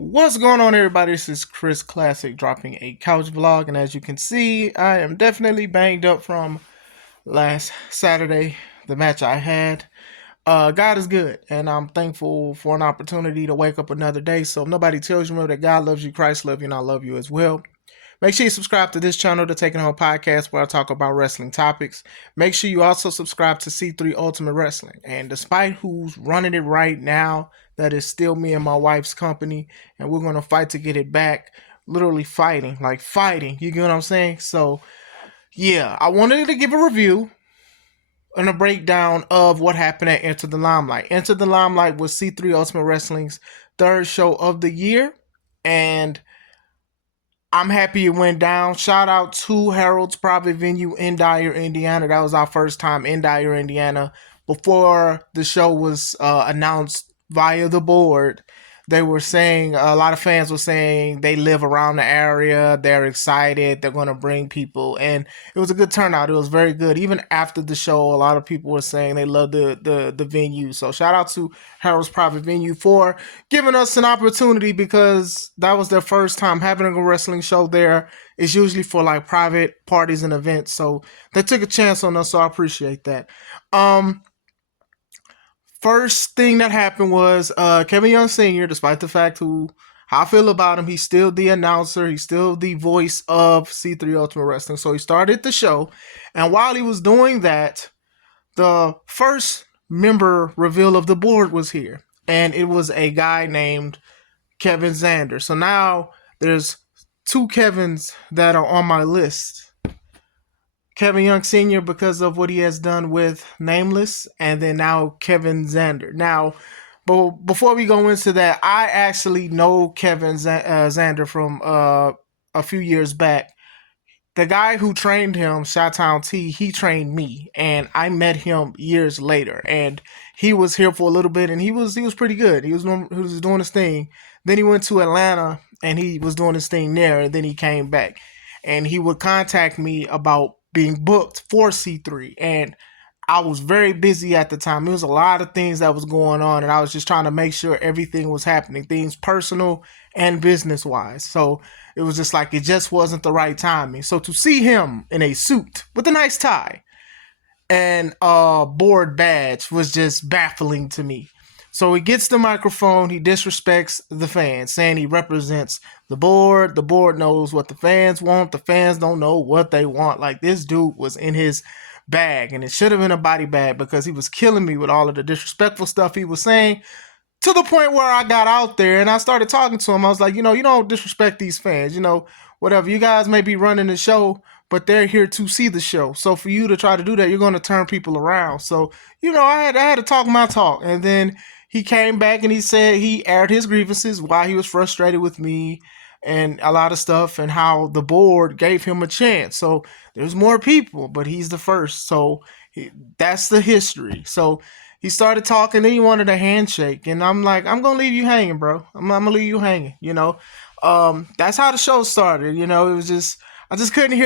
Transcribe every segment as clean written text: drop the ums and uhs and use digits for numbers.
What's going on, everybody? This is Chris Classic dropping a couch vlog, and as you can see, I am definitely banged up from last Saturday, the match I had. God is good, and I'm thankful for an opportunity to wake up another day. So if nobody tells you, remember that God loves you, Christ loves you, and I love you as well. Make sure you subscribe to this channel, the Taking Home Podcast, where I talk about wrestling topics. Make sure you also subscribe to C3 Ultimate Wrestling. And despite who's running it right now, that is still me and my wife's company, and we're going to fight to get it back. Literally fighting, like fighting. You get what I'm saying? So, yeah, I wanted to give a review and a breakdown of what happened at Enter the Limelight. Enter the Limelight was C3 Ultimate Wrestling's third show of the year, and I'm happy it went down. Shout out to Harold's Private Venue in Dyer, Indiana. That was our first time in Dyer, Indiana. Before the show was announced via the board, they were saying, a lot of fans were saying they live around the area. They're excited. They're going to bring people. And it was a good turnout. It was very good. Even after the show, a lot of people were saying they loved the venue. So shout out to Harold's Private Venue for giving us an opportunity, because that was their first time having a wrestling show there. It's usually for like private parties and events. So they took a chance on us. So I appreciate that. First thing that happened was Kevin Young Sr., despite the fact how I feel about him, he's still the announcer. He's still the voice of C3 Ultimate Wrestling. So he started the show. And while he was doing that, the first member reveal of the board was here. And it was a guy named Kevin Zander. So now there's two Kevins that are on my list. Kevin Young Sr. because of what he has done with Nameless, and then now Kevin Zander. Now, but before we go into that, I actually know Kevin Zander from a few years back. The guy who trained him, Chi-Town T, he trained me, and I met him years later, and he was here for a little bit, and he was pretty good. He was doing his thing. Then he went to Atlanta, and he was doing his thing there, and then he came back, and he would contact me about being booked for C3, and I was very busy at the time. There was a lot of things that was going on, and I was just trying to make sure everything was happening, things personal and business wise. So it was just like it just wasn't the right timing. So to see him in a suit with a nice tie and a board badge was just baffling to me. So he gets the microphone, he disrespects the fans, saying he represents the board. The board knows what the fans want. The fans don't know what they want. Like, this dude was in his bag, and it should have been a body bag, because he was killing me with all of the disrespectful stuff he was saying, to the point where I got out there and I started talking to him. I was like, you don't disrespect these fans, whatever. You guys may be running the show, but they're here to see the show. So for you to try to do that, you're going to turn people around. So, I had to talk my talk. And then he came back and he said he aired his grievances, why he was frustrated with me and a lot of stuff, and how the board gave him a chance. So there's more people, but he's the first. So that's the history. So he started talking, and he wanted a handshake, and I'm like, I'm gonna leave you hanging, bro. I'm gonna leave you hanging. That's how the show started. It was just, I just couldn't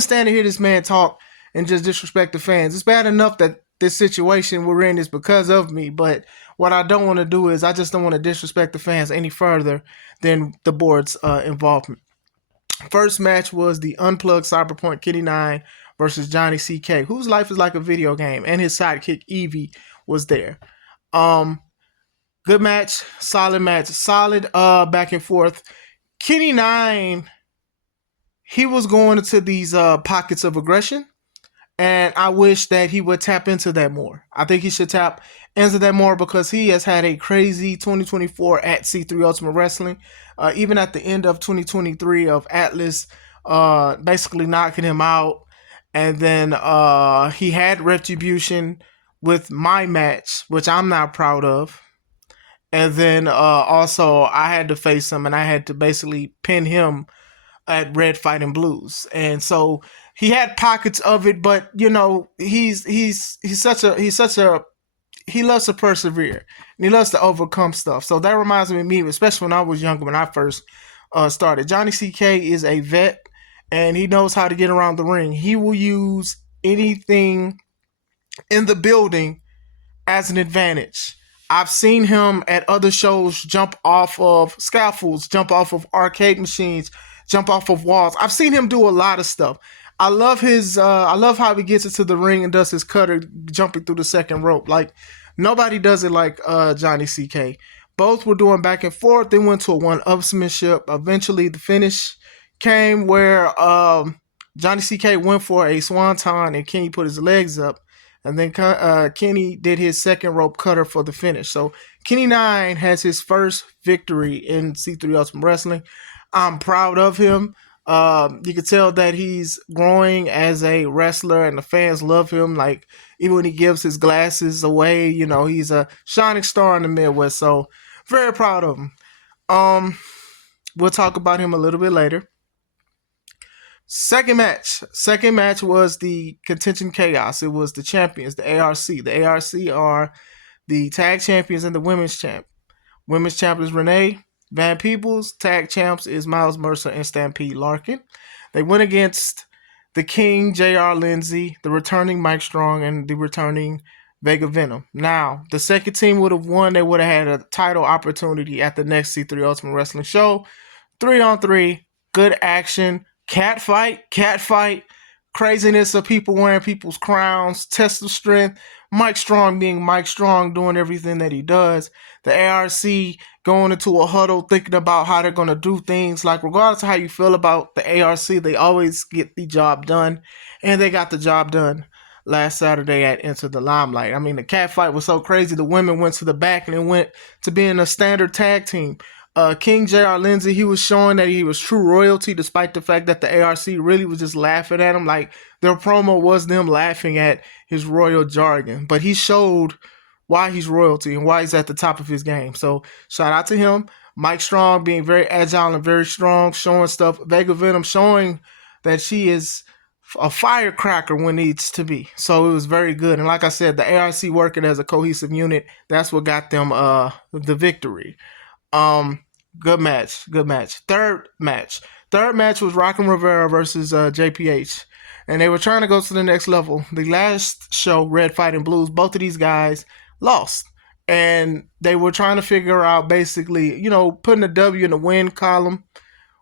stand to hear this man talk and just disrespect the fans. It's bad enough that this situation we're in is because of me, but what I don't want to do is I just don't want to disrespect the fans any further than the board's involvement. First match was the Unplugged Cyberpunk Kitty 9 versus Johnny CK, whose life is like a video game, and his sidekick Evie was there. Good match, solid back and forth. Kitty 9, he was going into these pockets of aggression, and I wish that he would tap into that more. I think he should tap into that more, because he has had a crazy 2024 at C3 Ultimate Wrestling. Even at the end of 2023 of Atlas basically knocking him out. And then he had Retribution with my match, which I'm not proud of. And then also I had to face him, and I had to basically pin him at Red Fighting Blues. And so he had pockets of it, but he loves to persevere, and he loves to overcome stuff. So that reminds me of me, especially when I was younger, when I first started. Johnny CK is a vet, and he knows how to get around the ring. He will use anything in the building as an advantage. I've seen him at other shows jump off of scaffolds, jump off of arcade machines, jump off of walls. I've seen him do a lot of stuff. I love his. I love how he gets into the ring and does his cutter, jumping through the second rope. Like nobody does it like Johnny CK. Both were doing back and forth. They went to a one-upsmanship. Eventually, the finish came where Johnny CK went for a swanton and Kenny put his legs up. And then Kenny did his second rope cutter for the finish. So Kenny Nine has his first victory in C3 Ultimate Wrestling. I'm proud of him. You can tell that he's growing as a wrestler, and the fans love him. Like even when he gives his glasses away, you know, he's a shining star in the Midwest. So very proud of him. We'll talk about him a little bit later. Second match was the Contention Chaos. It was the champions, the ARC. The ARC are the tag champions and the women's champ. Women's champ is Renee Van Peebles. Tag champs is Miles Mercer and Stampede Larkin. They went against the King, J.R. Lindsay, the returning Mike Strong, and the returning Vega Venom. Now, the second team would have won. They would have had a title opportunity at the next C3 Ultimate Wrestling show. 3-on-3, good action. Cat fight, craziness of people wearing people's crowns, test of strength, Mike Strong being Mike Strong, doing everything that he does. The ARC going into a huddle thinking about how they're going to do things. Like, regardless of how you feel about the ARC, they always get the job done. And they got the job done last Saturday at Enter the Limelight. I mean, the cat fight was so crazy. The women went to the back and it went to being a standard tag team. King J.R. Lindsay, he was showing that he was true royalty, despite the fact that the ARC really was just laughing at him. Like, their promo was them laughing at his royal jargon. But he showed why he's royalty and why he's at the top of his game. So, shout out to him. Mike Strong being very agile and very strong, showing stuff. Vega Venom showing that she is a firecracker when needs to be. So, it was very good. And like I said, the ARC working as a cohesive unit, that's what got them the victory. Good match. Third match was Rockin' Rivera versus JPH, and they were trying to go to the next level. The last show, Red Fight and Blues, both of these guys lost, and they were trying to figure out basically, you know, putting a W in the win column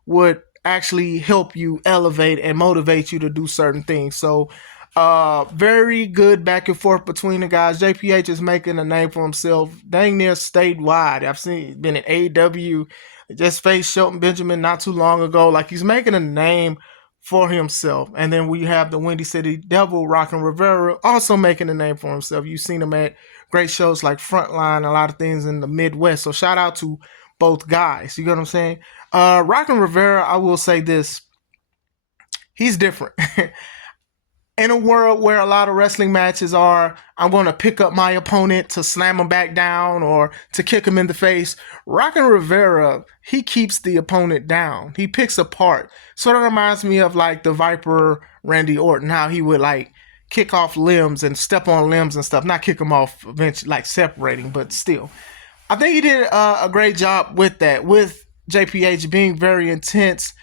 would actually help you elevate and motivate you to do certain things. So very good back and forth between the guys. JPH is making a name for himself dang near statewide. I've seen been in AEW, just faced Shelton Benjamin not too long ago. Like, he's making a name for himself. And then we have the Windy City Devil, Rockin' Rivera, also making a name for himself. You've seen him at great shows like Frontline, a lot of things in the Midwest. So shout out to both guys. You get what I'm saying? Rockin' Rivera, I will say this. He's different. In a world where a lot of wrestling matches are, I'm going to pick up my opponent to slam him back down or to kick him in the face, Rockin' Rivera, he keeps the opponent down. He picks apart. Sort of reminds me of like the Viper Randy Orton, how he would like kick off limbs and step on limbs and stuff. Not kick them off eventually, like separating, but still. I think he did a great job with that, with JPH being very intense.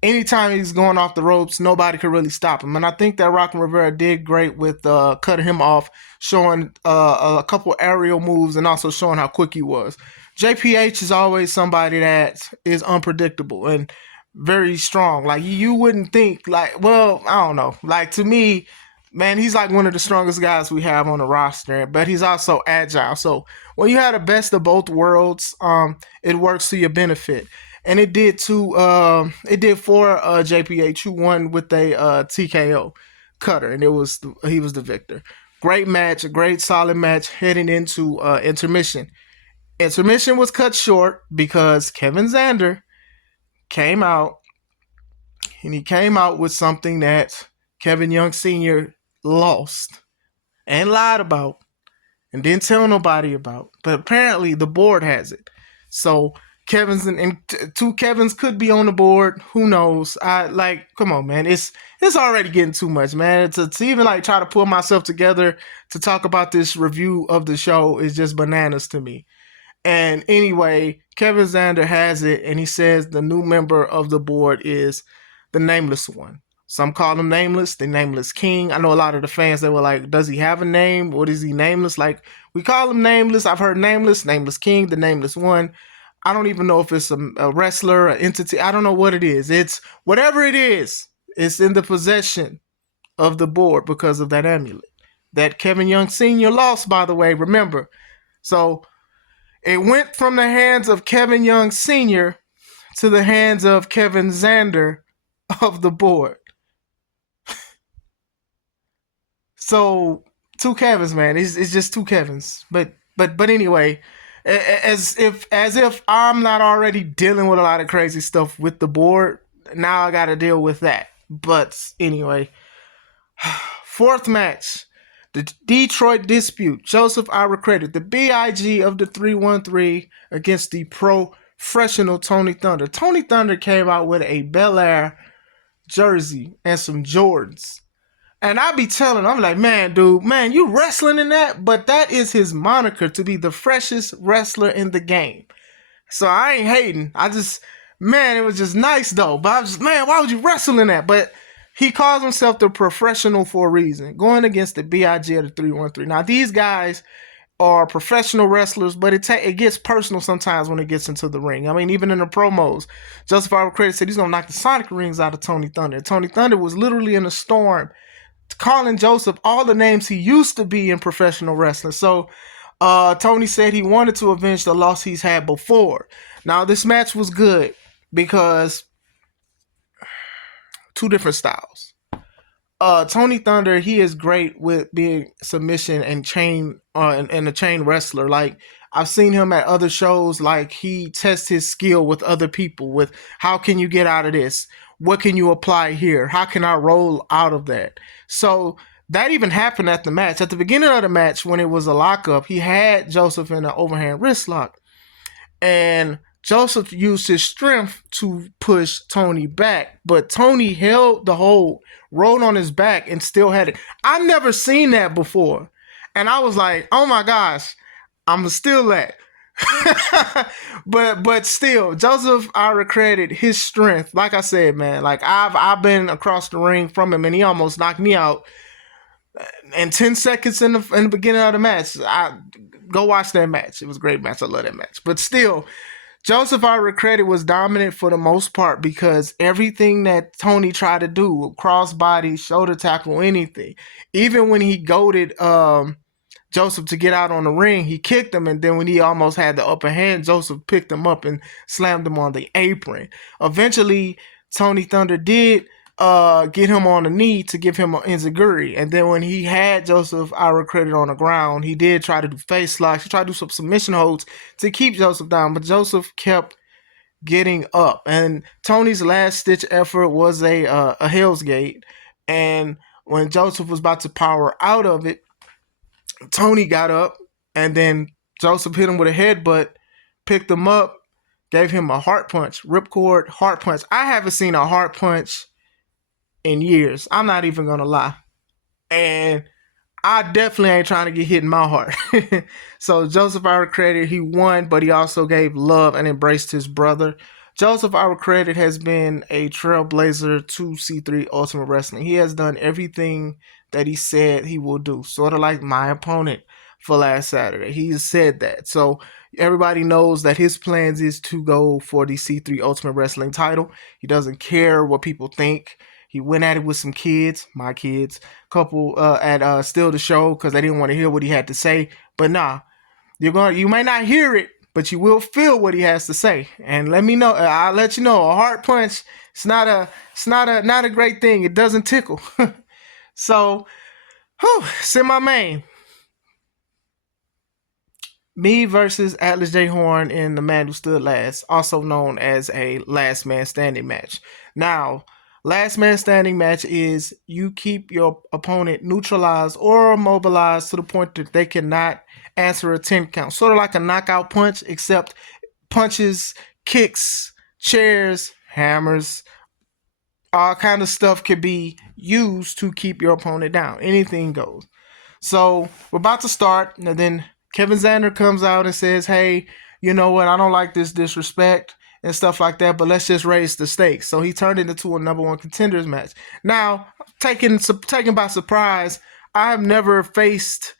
Anytime he's going off the ropes, nobody could really stop him. And I think that Rockin' Rivera did great with cutting him off, showing a couple aerial moves, and also showing how quick he was. JPH is always somebody that is unpredictable and very strong. Like, you wouldn't think, like, well, I don't know. Like, to me, man, he's like one of the strongest guys we have on the roster, but he's also agile. So when you have the best of both worlds, it works to your benefit. And it did too. It did for JPH, who won with a TKO cutter, and he was the victor. Great match, a great solid match heading into intermission. Intermission was cut short because Kevin Zander came out, and he came out with something that Kevin Young Sr. lost and lied about and didn't tell nobody about. But apparently the board has it. So Kevin's and two Kevins could be on the board. Who knows? Come on, man. It's already getting too much, man. To even like try to pull myself together to talk about this review of the show is just bananas to me. And anyway, Kevin Zander has it, and he says the new member of the board is the Nameless One. Some call him Nameless, the Nameless King. I know a lot of the fans, they were like, does he have a name? What is he, Nameless? Like, we call him Nameless. I've heard Nameless, Nameless King, the Nameless One. I don't even know if it's a wrestler, an entity. I don't know what it is. It's whatever it is. It's in the possession of the board because of that amulet that Kevin Young Sr. lost, by the way. Remember, so it went from the hands of Kevin Young Sr. to the hands of Kevin Zander of the board. So two Kevins, man. It's just two Kevins. But anyway, as if I'm not already dealing with a lot of crazy stuff with the board, now I got to deal with that. But anyway, fourth match, the Detroit Dispute. Joseph Ira Credit, the BIG of the 313 against the professional Tony Thunder. Tony Thunder came out with a Bel Air jersey and some Jordans. And I be telling him, I'm like, man, dude, man, you wrestling in that? But that is his moniker, to be the freshest wrestler in the game. So I ain't hating. I just, man, it was just nice though. But I was just, man, why would you wrestle in that? But he calls himself the professional for a reason, going against the BIG of the 313. Now, these guys are professional wrestlers, but it gets personal sometimes when it gets into the ring. I mean, even in the promos, Joseph Ira Credit said he's going to knock the Sonic rings out of Tony Thunder. Tony Thunder was literally in a storm calling Joseph all the names he used to be in professional wrestling. So Tony said he wanted to avenge the loss he's had before. Now, this match was good because two different styles. Tony Thunder, he is great with being submission and chain and a chain wrestler. Like, I've seen him at other shows. Like, he tests his skill with other people with how can you get out of this? What can you apply here? How can I roll out of that? So that even happened at the match. At the beginning of the match, when it was a lockup, he had Joseph in an overhand wrist lock. And Joseph used his strength to push Tony back. But Tony held the hold, rolled on his back, and still had it. I've never seen that before. And I was like, oh my gosh, I'm still that. but still, Joseph Ira Credit, his strength, like I said, man, like I've been across the ring from him and he almost knocked me out in 10 seconds in the beginning of the match. I go watch that match. It was a great match. I love that match. But still, Joseph Ira Credit was dominant for the most part because everything that Tony tried to do, crossbody, shoulder tackle, anything, even when he goaded Joseph to get out on the ring, he kicked him, and then when he almost had the upper hand, Joseph picked him up and slammed him on the apron. Eventually, Tony Thunder did get him on the knee to give him an enziguri, and then when he had Joseph Ira Credit on the ground, he did try to do face locks. He tried to do some submission holds to keep Joseph down, but Joseph kept getting up. And Tony's last-ditch effort was a Hell's Gate, and when Joseph was about to power out of it, Tony got up, and then Joseph hit him with a headbutt, picked him up, gave him a heart punch, ripcord heart punch. I haven't seen a heart punch in years. I'm not even going to lie. And I definitely ain't trying to get hit in my heart. So Joseph Ira Credit, he won, but he also gave love and embraced his brother. Joseph Ira Credit has been a trailblazer to C3 Ultimate Wrestling. He has done everything that he said he will do, sort of like my opponent for last Saturday. He said that. So everybody knows that his plans is to go for the C3 Ultimate Wrestling title. He doesn't care what people think. He went at it with some kids, my kids, couple at Still the Show because they didn't want to hear what he had to say. But nah, you may not hear it, but you will feel what he has to say. And let me know. I'll let you know. A heart punch, it's not a great thing. It doesn't tickle. So, semi-main. Me versus Atlas J. Horn in the Man Who Stood Last, also known as a Last Man Standing match. Now, Last Man Standing match is you keep your opponent neutralized or immobilized to the point that they cannot answer a 10 count. Sort of like a knockout punch, except punches, kicks, chairs, hammers, all kind of stuff could be used to keep your opponent down. Anything goes. So we're about to start, and then Kevin Zander comes out and says, hey, you know what? I don't like this disrespect. and stuff like that, but let's just raise the stakes. So he turned it into a number one contenders match. Now, taken by surprise, I have never faced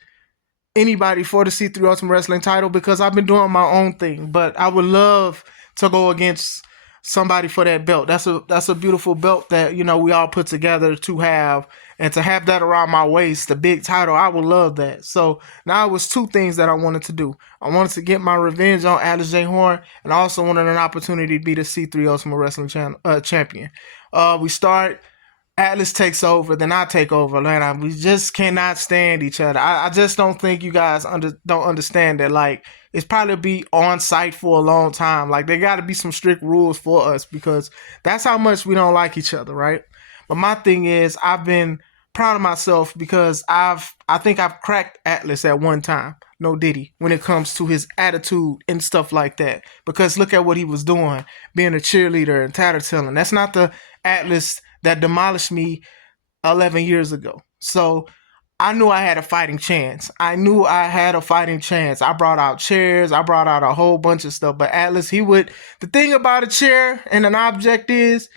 anybody for the C3 Ultimate Wrestling title because I've been doing my own thing. But I would love to go against somebody for that belt. That's a beautiful belt that, you know, we all put together to have, and to have that around my waist, the big title, I would love that. So now it was two things that I wanted to do. I wanted to get my revenge on Atlas J. Horn, and I also wanted an opportunity to be the C3 Ultimate Wrestling champion. We start, Atlas takes over, then I take over. Atlanta, we just cannot stand each other. I just don't think you guys don't understand that. Like, it's probably be on site for a long time. Like, there got to be some strict rules for us because that's how much we don't like each other, right? But my thing is, I've been proud of myself because I think I've cracked Atlas at one time. No Diddy, when it comes to his attitude and stuff like that. Because look at what he was doing, being a cheerleader and tattletelling. That's not the Atlas that demolished me 11 years ago. So I knew I had a fighting chance. I brought out chairs. I brought out a whole bunch of stuff. But Atlas, the thing about a chair and an object is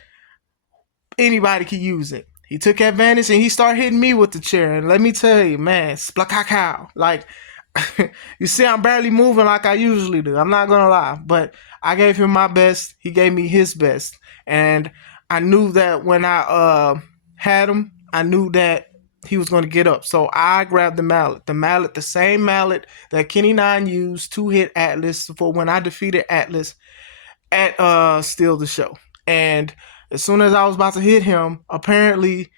anybody can use it. He took advantage and he started hitting me with the chair. And let me tell you, man, splakakau. Like, you see, I'm barely moving like I usually do. I'm not going to lie. But I gave him my best. He gave me his best. And I knew that when I had him, I knew that he was going to get up. So I grabbed the mallet. The same mallet that Kenny Nine used to hit Atlas for when I defeated Atlas at Steal the Show. And as soon as I was about to hit him, apparently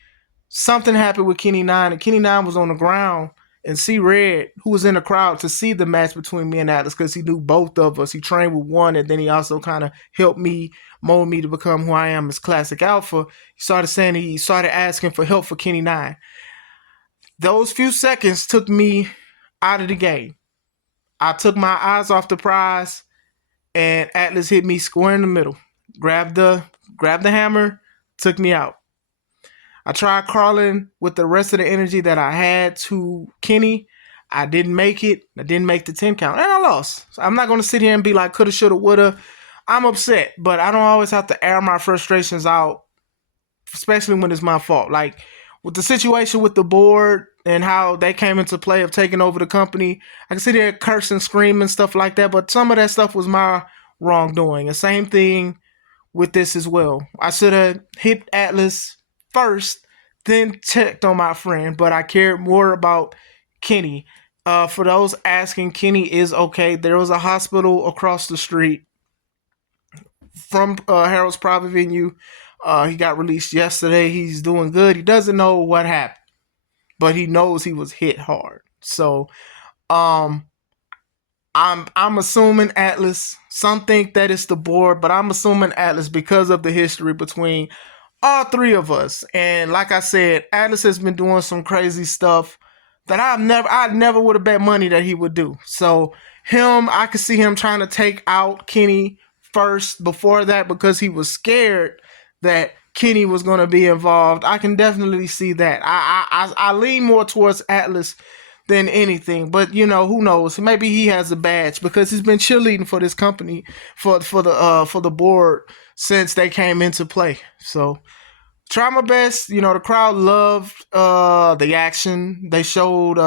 something happened with Kenny Nine, and Kenny Nine was on the ground, and C Red, who was in the crowd to see the match between me and Atlas, because he knew both of us. He trained with one, and then he also kind of helped me, mold me to become who I am as Classic Alpha. He started asking for help for Kenny Nine. Those few seconds took me out of the game. I took my eyes off the prize, and Atlas hit me square in the middle. Grabbed the hammer, took me out. I tried crawling with the rest of the energy that I had to Kenny. I didn't make it. I didn't make the 10 count, and I lost. So I'm not going to sit here and be like, coulda, shoulda, woulda. I'm upset, but I don't always have to air my frustrations out, especially when it's my fault. Like, with the situation with the board and how they came into play of taking over the company, I can sit here cursing, screaming, stuff like that, but some of that stuff was my wrongdoing. The same thing with this as well. I should have hit Atlas first, then checked on my friend, but I cared more about Kenny. For those asking, Kenny is okay. There was a hospital across the street from Harold's private venue. He got released yesterday. He's doing good. He doesn't know what happened, but he knows he was hit hard. So, I'm assuming Atlas. Some think that it's the board, but I'm assuming Atlas because of the history between all three of us. And like I said, Atlas has been doing some crazy stuff that I never would have bet money that he would do. So I could see him trying to take out Kenny first before that because he was scared that Kenny was going to be involved. I can definitely see that. I lean more towards Atlas than anything, but you know, who knows? Maybe he has a badge because he's been cheerleading for this company for the board since they came into play. So try my best. You know, the crowd loved the action. They showed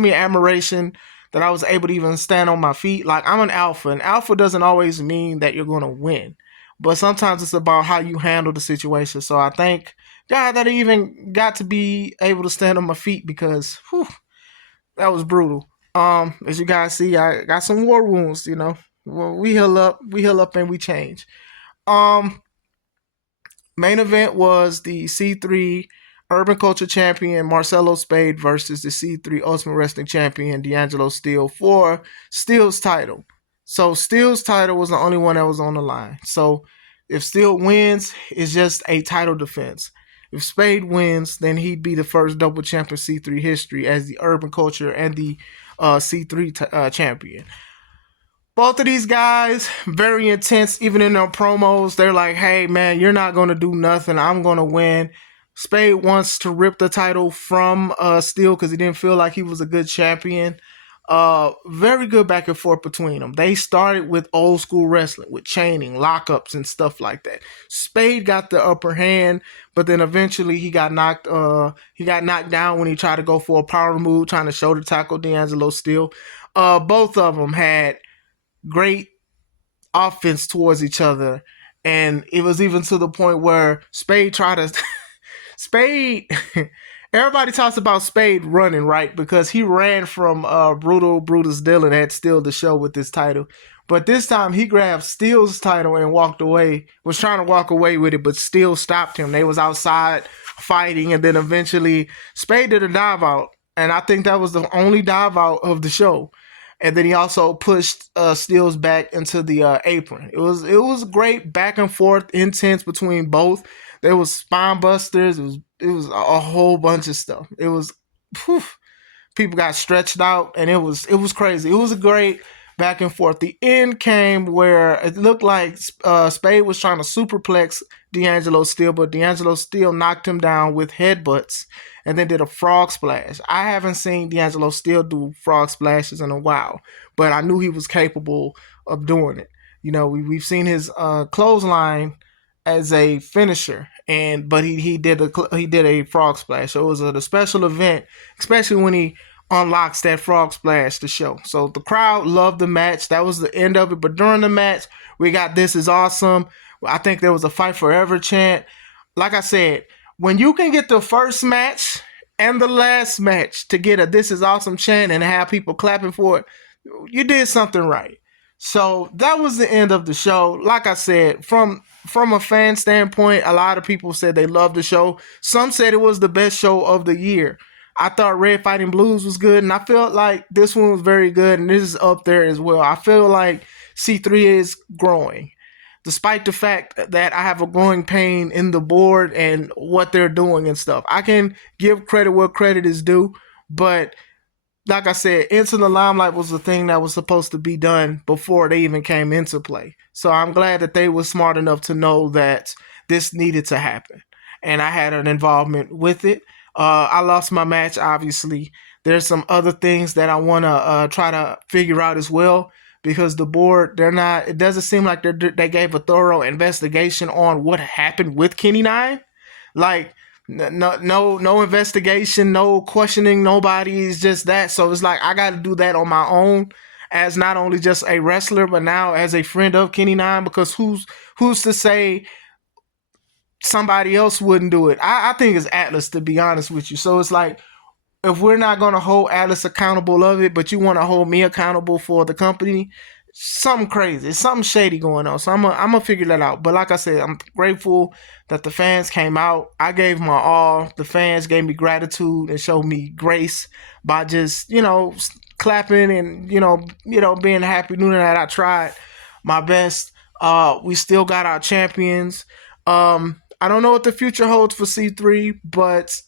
me admiration that I was able to even stand on my feet. Like, I'm an alpha, and alpha doesn't always mean that you're going to win, but sometimes it's about how you handle the situation. So I thank God that I even got to be able to stand on my feet because that was brutal. As you guys see, I got some war wounds, you know. Well, we heal up and we change. Main event was the C3 Urban Culture Champion Marcelo Spade versus the C3 Ultimate Wrestling Champion D'Angelo Steele for Steele's title. So Steele's title was the only one that was on the line. So if Steele wins, it's just a title defense. If Spade wins, then he'd be the first double champion C3 history as the Urban Culture and the C3 champion. Both of these guys, very intense, even in their promos. They're like, hey, man, you're not going to do nothing. I'm going to win. Spade wants to rip the title from Steele because he didn't feel like he was a good champion. Very good back and forth between them. They started with old school wrestling, with chaining, lockups, and stuff like that. Spade got the upper hand, but then eventually he got knocked. He got knocked down when he tried to go for a power move, trying to shoulder tackle D'Angelo Steele. Both of them had great offense towards each other, and it was even to the point where Spade tried to Spade. Everybody talks about Spade running, right? Because he ran from Brutal Brutus Dillon had Steel the show with this title. But this time he grabbed Steel's title and walked away, was trying to walk away with it, but Steel stopped him. They was outside fighting, and then eventually Spade did a dive out. And I think that was the only dive out of the show. And then he also pushed Steel's back into the apron. It was great back and forth, intense between both. There was spine busters. It was a whole bunch of stuff. It was, whew, people got stretched out, and it was crazy. It was a great back and forth. The end came where it looked like Spade was trying to superplex D'Angelo Steele, but D'Angelo Steele knocked him down with headbutts and then did a frog splash. I haven't seen D'Angelo Steele do frog splashes in a while, but I knew he was capable of doing it. You know, we've seen his clothesline as a finisher, but he did a frog splash. So it was a special event, especially when he unlocks that frog splash to show. So the crowd loved the match. That was the end of it. But during the match, we got "This is awesome." I think there was a "Fight Forever" chant. Like I said, when you can get the first match and the last match to get a "This is awesome" chant and have people clapping for it, you did something right. So that was the end of the show. Like I said, from a fan standpoint, a lot of people said they loved the show. Some said it was the best show of the year. I thought Red Fighting Blues was good, and I felt like this one was very good, and this is up there as well. I feel like C3 is growing, despite the fact that I have a growing pain in the board and what they're doing and stuff. I can give credit where credit is due, but like I said, Into the Limelight was the thing that was supposed to be done before they even came into play. So I'm glad that they were smart enough to know that this needed to happen. And I had an involvement with it. I lost my match, obviously. There's some other things that I want to try to figure out as well, because the board, it doesn't seem like they gave a thorough investigation on what happened with Kenny Nine. Like, no investigation, no questioning nobody. It's just that. So it's like I got to do that on my own, as not only just a wrestler, but now as a friend of Kenny Nine. Because who's to say somebody else wouldn't do it? I think it's Atlas, to be honest with you. So it's like, if we're not going to hold Atlas accountable of it, but you want to hold me accountable for the company, something crazy, something shady going on. So I'm gonna figure that out. But like I said, I'm grateful that the fans came out. I gave my all. The fans gave me gratitude and showed me grace by just clapping and being happy, knowing that I tried my best. We still got our champions. I don't know what the future holds for C3, but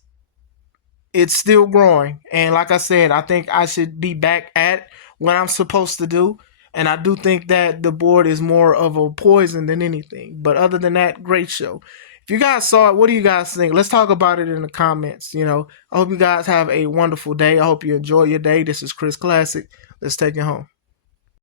it's still growing. And like I said, I think I should be back at what I'm supposed to do. And I do think that the board is more of a poison than anything. But other than that, great show. If you guys saw it, what do you guys think? Let's talk about it in the comments. I hope you guys have a wonderful day. I hope you enjoy your day. This is Chris Classic. Let's take it home.